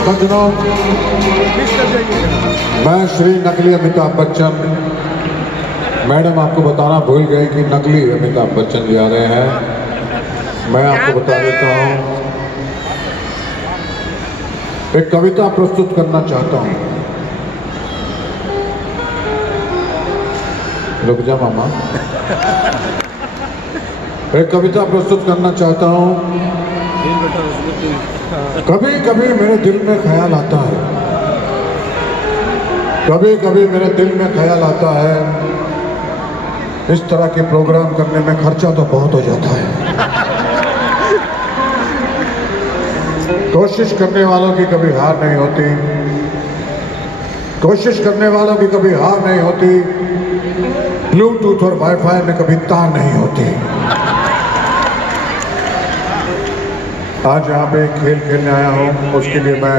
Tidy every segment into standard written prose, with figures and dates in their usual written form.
सज्जनों, मैं श्री नकली अमिताभ बच्चन। मैडम आपको बताना भूल गए कि नकली अमिताभ बच्चन जी आ रहे हैं। मैं आपको बता देता हूँ, एक कविता प्रस्तुत करना चाहता हूँ। रुक जा मामा। एक कविता प्रस्तुत करना चाहता हूँ। कभी कभी मेरे दिल में ख्याल आता है, कभी कभी मेरे दिल में ख्याल आता है, इस तरह के प्रोग्राम करने में खर्चा तो बहुत हो जाता है। कोशिश करने वालों की कभी हार नहीं होती, कोशिश करने वालों की कभी हार नहीं होती, ब्लूटूथ और वाईफाई में कभी तार नहीं होती। आज यहाँ पे खेल खेलने आया हूँ, उसके लिए मैं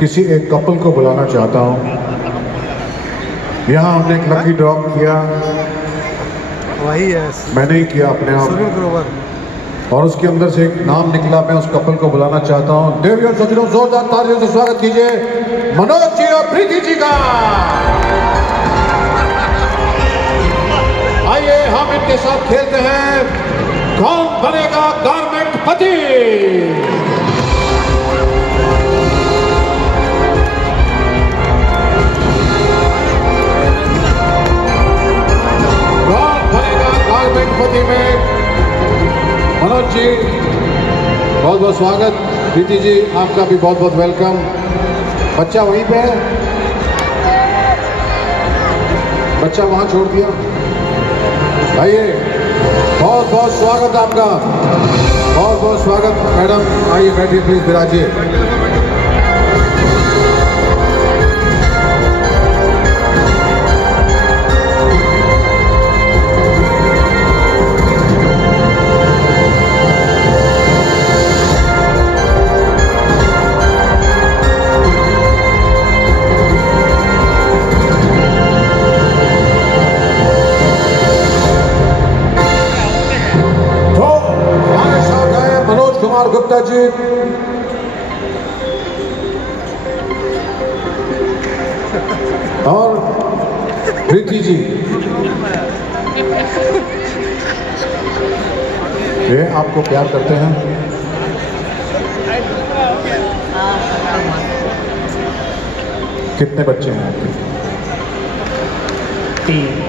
किसी एक कपल को बुलाना चाहता हूँ। यहाँ हमने एक लकी ड्रॉ किया, वही है, मैंने ही किया अपने आप, और उसके अंदर से एक नाम निकला। मैं उस कपल को बुलाना चाहता हूँ। देवियों सज्जनों, जोरदार तालियों से स्वागत कीजिए मनोज जी और प्रीति जी का। आइए हम इनके साथ खेलते हैं, कौन बनेगा गारमेंट पति। कौन बनेगा गारमेंट पति में मनोज जी, बहुत बहुत स्वागत। प्रीति जी, आपका भी बहुत बहुत वेलकम। बच्चा वहीं पे है, बच्चा वहां छोड़ दिया। आइए, बहुत बहुत स्वागत आपका, बहुत बहुत स्वागत। मैडम आइए, बैठिए प्लीज, विराजिए। गुप्ता जी, और प्रीति जी, ये आपको प्यार करते हैं। कितने बच्चे हैं आपके? 3।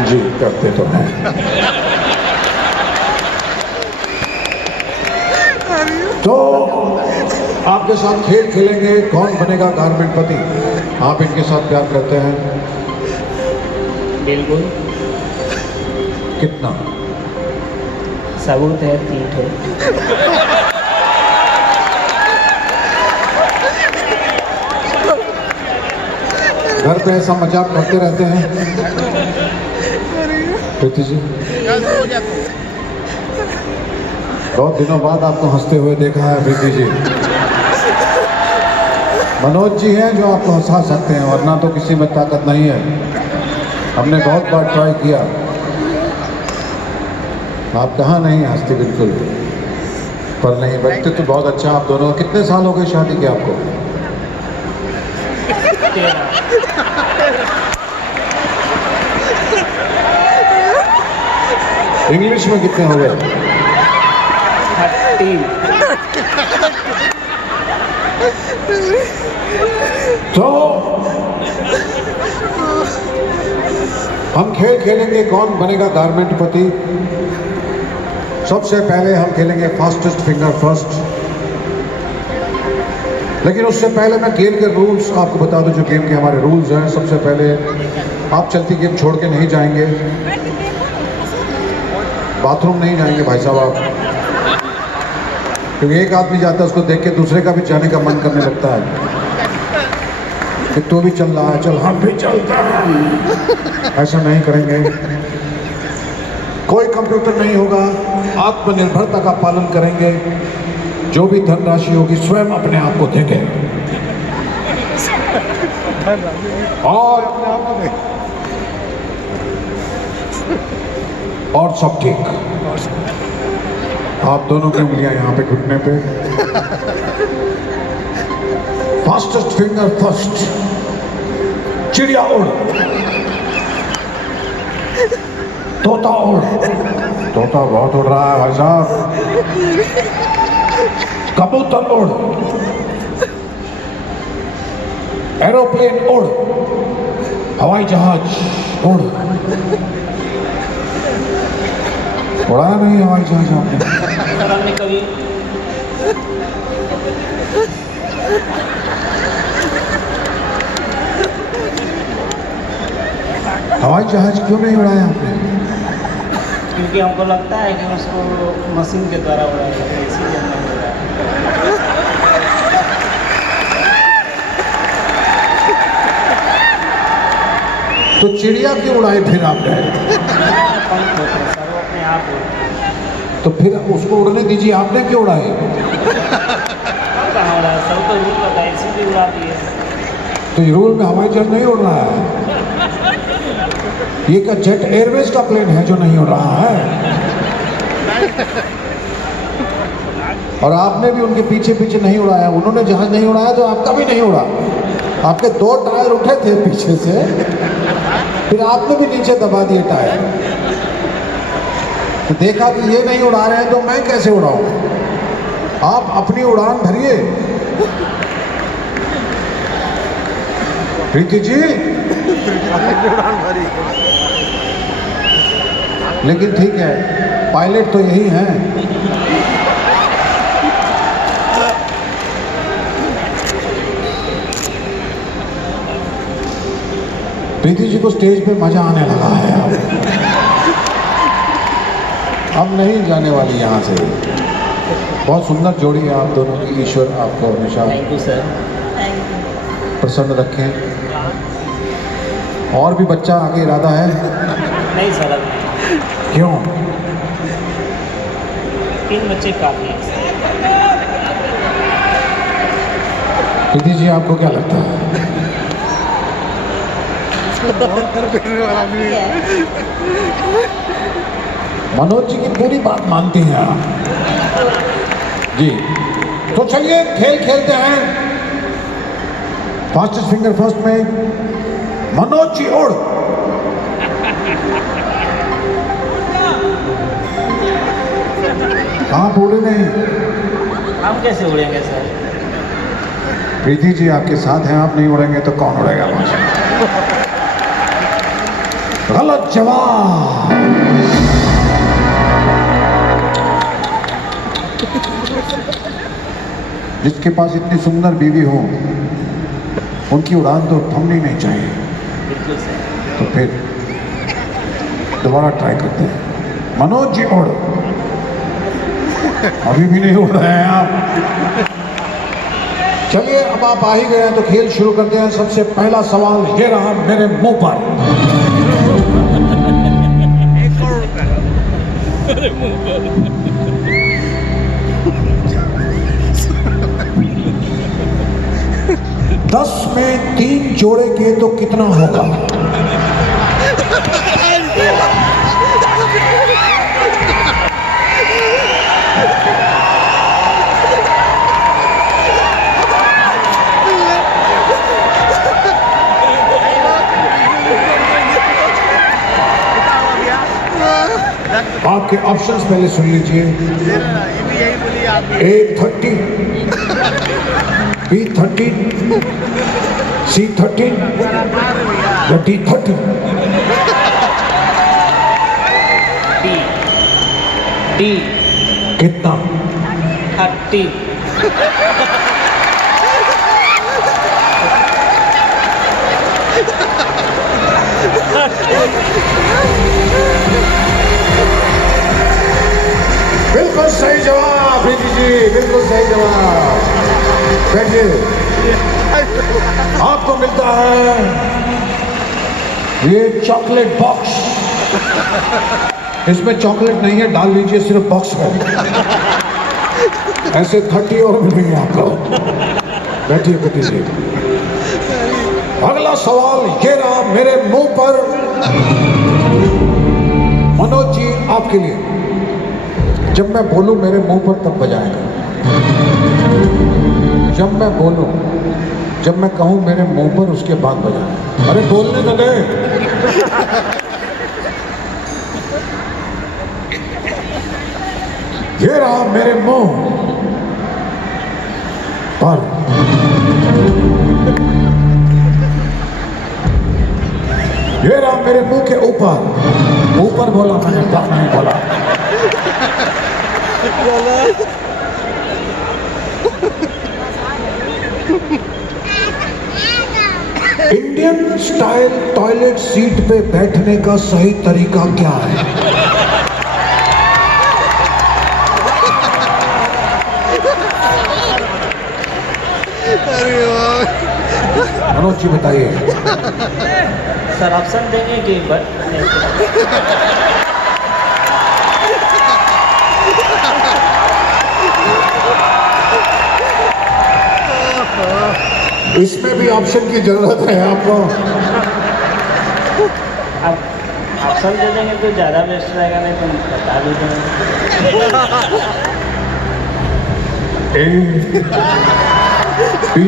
जी, करते तो हैं। तो आपके साथ खेल खेलेंगे, कौन बनेगा गारमेंट पति। आप इनके साथ प्यार करते हैं? बिल्कुल। कितना? सबूत है 3 ठो। घर पे ऐसा मजाक करते रहते हैं प्रीति जी? बहुत दिनों बाद आपको हंसते हुए देखा है प्रीति जी। मनोज जी हैं जो आपको हंसा सकते हैं, वरना तो किसी में ताकत नहीं है। हमने बहुत बार ट्राई किया, आप कहाँ नहीं हंसते बिल्कुल, पर नहीं बैठते तो बहुत अच्छा। आप दोनों कितने साल हो गए शादी के आपको? 13। इंग्लिश में कितने हो गए? 13। तो हम खेल खेलेंगे, कौन बनेगा गारमेंट पति। सबसे पहले हम खेलेंगे फास्टेस्ट फिंगर फर्स्ट। लेकिन उससे पहले मैं गेम के रूल्स आपको बता दूं, जो गेम के हमारे रूल्स हैं। सबसे पहले आप चलती गेम छोड़ के नहीं जाएंगे, बाथरूम नहीं जाएंगे भाई साहब आप, क्योंकि एक आदमी जाता है उसको देख के दूसरे का भी जाने का मन करने लगता है कि तू भी चल रहा है, चल हम भी चलते हैं। ऐसा नहीं करेंगे। कोई कंप्यूटर नहीं होगा, आत्मनिर्भरता का पालन करेंगे। जो भी धनराशि होगी स्वयं अपने आप को देंगे। और सब ठीक। आप दोनों की उंगलियां यहाँ पे घुटने पे। Fastest finger first. चिड़िया उड़, तोता उड़। तोता बहुत उड़ रहा है भाई साहब। कबूतर उड़, एरोप्लेन उड़, हवाई जहाज उड़। उड़ाया नहीं हवाई जहाज आपने? सर हमने कभी हवाई जहाज क्यों नहीं उड़ाया आपने? क्योंकि हमको लगता है कि उसको मशीन के द्वारा उड़ाया जाता है, इसीलिए हमने उड़ाया। तो चिड़िया क्यों उड़ाई फिर आपने? पंख होते हैं सर, वो अपने आप उड़ते हैं। तो फिर उसको उड़ने दीजिए, आपने क्यों उड़ाए? कहाँ उड़ाया सर, तो रूल पता है इसीलिए उड़ा दिए। तो ये रूल में हवाई जहाज नहीं उड़ रहा है। ये क्या जेट एयरवेज का प्लेन है जो नहीं उड़ रहा है? और आपने भी उनके पीछे पीछे नहीं उड़ाया। उन्होंने जहाज नहीं उड़ाया तो आपका भी नहीं उड़ा। आपके 2 टायर उठे थे पीछे से, फिर आपने भी नीचे दबा दिए टायर। तो देखा कि ये नहीं उड़ा रहे हैं तो मैं कैसे उड़ाऊं? आप अपनी उड़ान भरिए। प्रीति जी, लेकिन ठीक है, पायलट तो यही हैं। प्रीति जी को स्टेज पे मजा आने लगा है। अब नहीं जाने वाली यहाँ से। बहुत सुंदर जोड़ी है आप दोनों की। ईश्वर आपको हमेशा थैंक यू सर। प्रसन्न रखें। और भी बच्चा आगे इरादा है? नहीं सर, अब नहीं। क्यों? 3 बच्चे काफ़ी हैं सर। प्रीति जी, आपको क्या लगता है? मनोज जी की पूरी बात मानती हैं आप जी। तो चलिए खेल खेलते हैं। फास्टेस्ट फिंगर फर्स्ट में मनोज जी उड़। आप उड़े नहीं? हम कैसे उड़ेंगे सर? प्रीति जी आपके साथ हैं, आप नहीं उड़ेंगे तो कौन उड़ेगा वहां से? गलत जवाब। जिसके पास इतनी सुंदर बीवी हो, उनकी उड़ान तो थमनी नहीं चाहिए। बिल्कुल सर। तो फिर दोबारा ट्राई करते हैं। मनोज जी उड़। अभी भी नहीं उड़ रहे हैं आप। चलिए, अब आप आ ही गए हैं तो खेल शुरू करते हैं। सबसे पहला सवाल ये रहा मेरे मुंह पर। अरे मुंह पर। 10 में 3 जोड़ेंगे तो कितना होगा? आपके ऑप्शंस पहले सुन लीजिए। A 30, B 13, C 13 या D 13? डी कितना? 30। बिल्कुल सही जवाब प्रीति जी, बिल्कुल सही जवाब। बैठिए। आपको मिलता है ये चॉकलेट बॉक्स। इसमें चॉकलेट नहीं है, डाल लीजिए, सिर्फ बॉक्स है। ऐसे 30 और मिलेंगे आपको। बैठिए प्रीति जी। अगला सवाल ये रहा मेरे मुंह पर। मनोज जी आपके लिए जब मैं बोलूं मेरे मुंह पर तब बजाएगा। जब मैं बोलूं, जब मैं कहूं मेरे मुंह पर, उसके बाद बजाएगा। अरे बोलने तो दे। ये रहा मेरे मुंह पर, ये रहा मेरे मुंह के ऊपर। ऊपर बोला मैंने, पर नहीं बोला। इंडियन स्टाइल टॉयलेट सीट पे बैठने का सही तरीका क्या है? अरे वाह, मनोज जी बताइए। सर ऑप्शन देंगे कि इसमें भी ऑप्शन की जरूरत है आपको? आप ऑप्शन दे देंगे तो ज़्यादा बेस्ट रहेगा, नहीं तो बता भी देंगे। ए, बी,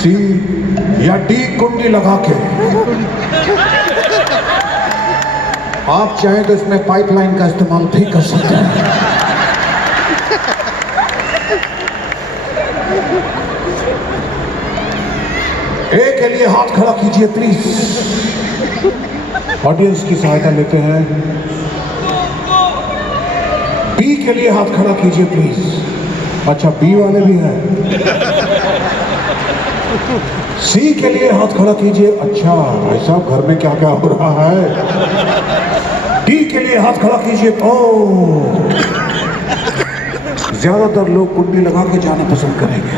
सी या डी कुंडी लगा के। आप चाहें तो इसमें पाइपलाइन का इस्तेमाल भी कर सकते हैं। ए के लिए हाथ खड़ा कीजिए प्लीज। ऑडियंस की सहायता लेते हैं। बी के लिए हाथ खड़ा कीजिए प्लीज। अच्छा, बी वाले भी हैं। सी के लिए हाथ खड़ा कीजिए। अच्छा भाई साहब, घर में क्या क्या हो रहा है। डी के लिए हाथ खड़ा कीजिए। ओ, ज्यादातर लोग कुंडी लगा के जाना पसंद करेंगे।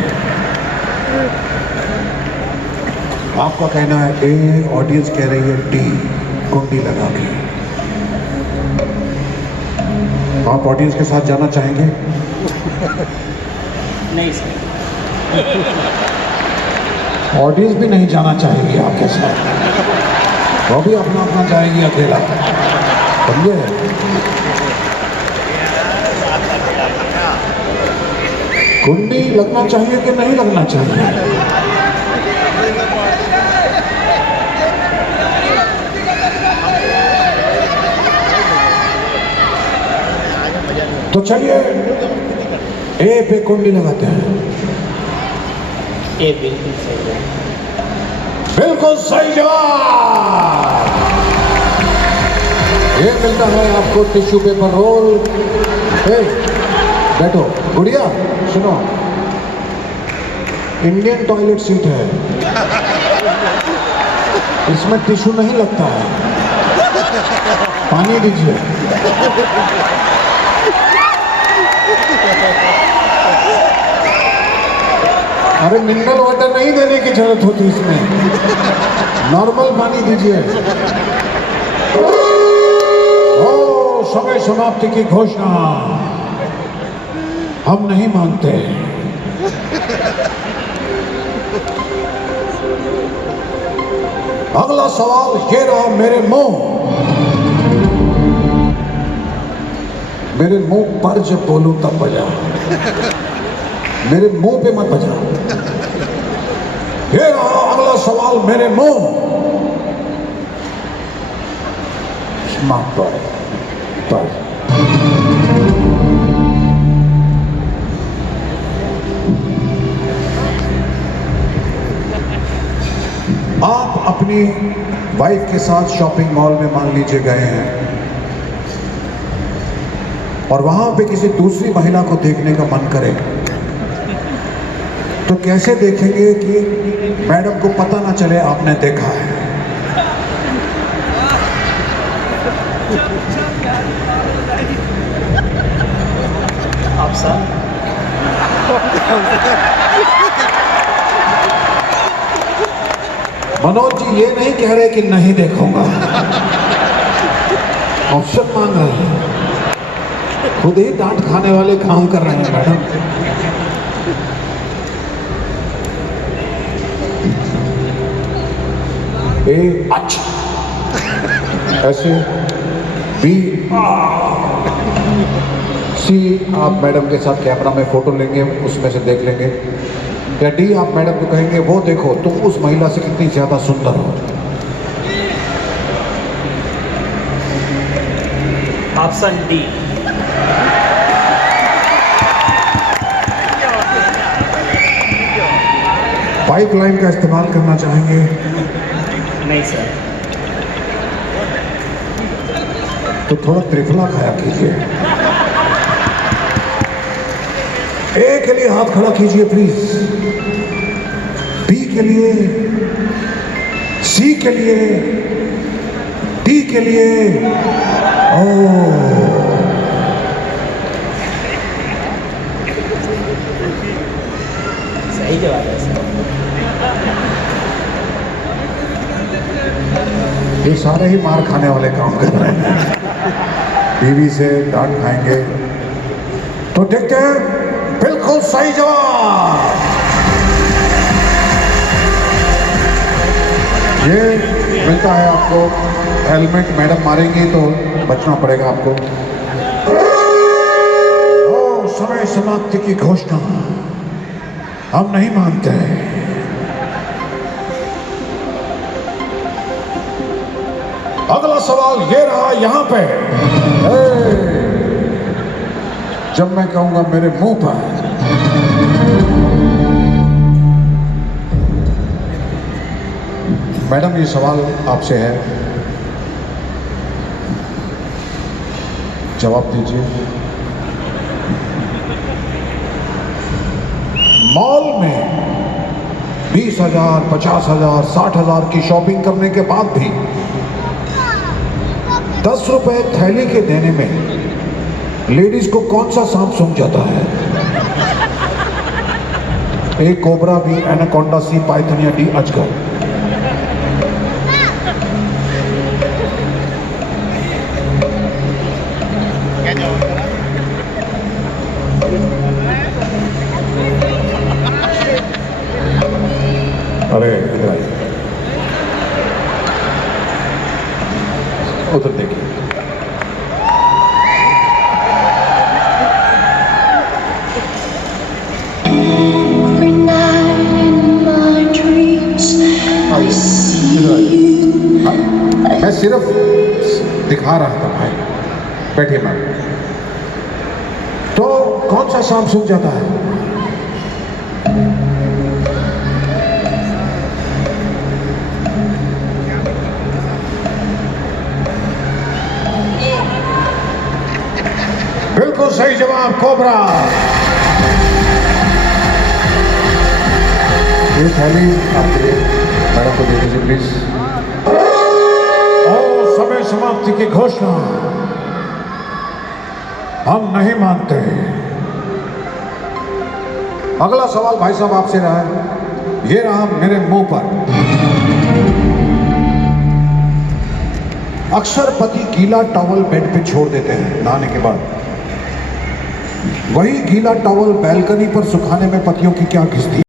आपका कहना है ए, ऑडियंस कह रही है डी, कुंडी लगा के। आप ऑडियंस के साथ जाना चाहेंगे? नहीं सर, ऑडियंस भी नहीं जाना चाहेगी आपके साथ, वो भी अपना अपना जाएगी अकेला, समझे? कुंडी लगना चाहिए कि नहीं लगना चाहिए? तो चलिए ए पे कुंडी लगाते हैं। ये बिल्कुल सही है। बिल्कुल सही जवाब। ये मिलता है आपको टिश्यू पेपर रोल। ए, बैठो गुड़िया, सुनो, इंडियन टॉयलेट सीट है, इसमें टिश्यू नहीं लगता है। पानी दीजिए। अरे मिनरल वाटर नहीं देने की जरूरत होती इसमें, नॉर्मल पानी दीजिए। ओ, समय समाप्ति की घोषणा हम नहीं मानते। अगला सवाल ये रहा मेरे मुंह। मेरे मुंह पर जब बोलूं तब बजा, मेरे मुंह पे मत बजा। ये रहा अगला सवाल मेरे मुंह। पर आप अपनी वाइफ के साथ शॉपिंग मॉल में मान लीजिए गए हैं और वहां पे किसी दूसरी महिला को देखने का मन करे, तो कैसे देखेंगे कि मैडम को पता ना चले आपने देखा है? ऑप्शन मनोज जी ये नहीं कह रहे कि नहीं देखूंगा, ऑप्शन मांग रहे हैं। खुद ही डांट खाने वाले काम कर रहे हैं मैडम। ए, अच्छा ऐसे, बी, सी आप मैडम के साथ कैमरा में फोटो लेंगे, उसमें से देख लेंगे, या डी आप मैडम को कहेंगे वो देखो तुम उस महिला से कितनी ज्यादा सुंदर हो। Option D. पाइपलाइन का इस्तेमाल करना चाहेंगे? नहीं सर। तो थोड़ा त्रिफला खाया कीजिए। ए के लिए हाथ खड़ा कीजिए प्लीज, बी के लिए, सी के लिए, डी के लिए। ओ सही जवाब है सर। ये सारे ही मार खाने वाले काम कर रहे हैं, बीवी से डांट खाएंगे। तो देखते हैं, बिल्कुल सही जवाब। ये मिलता है आपको हेलमेट, मैडम मारेंगी तो बचना पड़ेगा आपको। ओ, समय समाप्ति की घोषणा हम नहीं मानते हैं। अगला सवाल ये रहा यहां पे। जब मैं कहूंगा मेरे मुंह पर, मैडम ये सवाल आपसे है, जवाब दीजिए। मॉल में 20,000, 50,000, 60,000 की शॉपिंग करने के बाद भी 10 रुपए थैली के देने में लेडीज को कौन सा सांप सूंघ जाता है? ए कोबरा, बी एनाकोंडा, सी पाइथन या डी अजगर? अरे इधर आइए, उधर देखिए। मैं सिर्फ दिखा रहा था भाई, बैठिए मैम। तो कौन सा सांप सूख जाता है? बिल्कुल सही जवाब, कोबरा। ये थैली आपके लिए, मैडम को दे दीजिए प्लीज। समय समाप्ति की घोषणा हम नहीं मानते। अगला सवाल भाई साहब आपसे रहा है, ये रहा मेरे मुंह पर। अक्सर पति गीला टॉवल बेड पे छोड़ देते हैं नहाने के बाद, वही गीला टॉवल बैल्कनी पर सुखाने में पतियों की क्या घिसती है?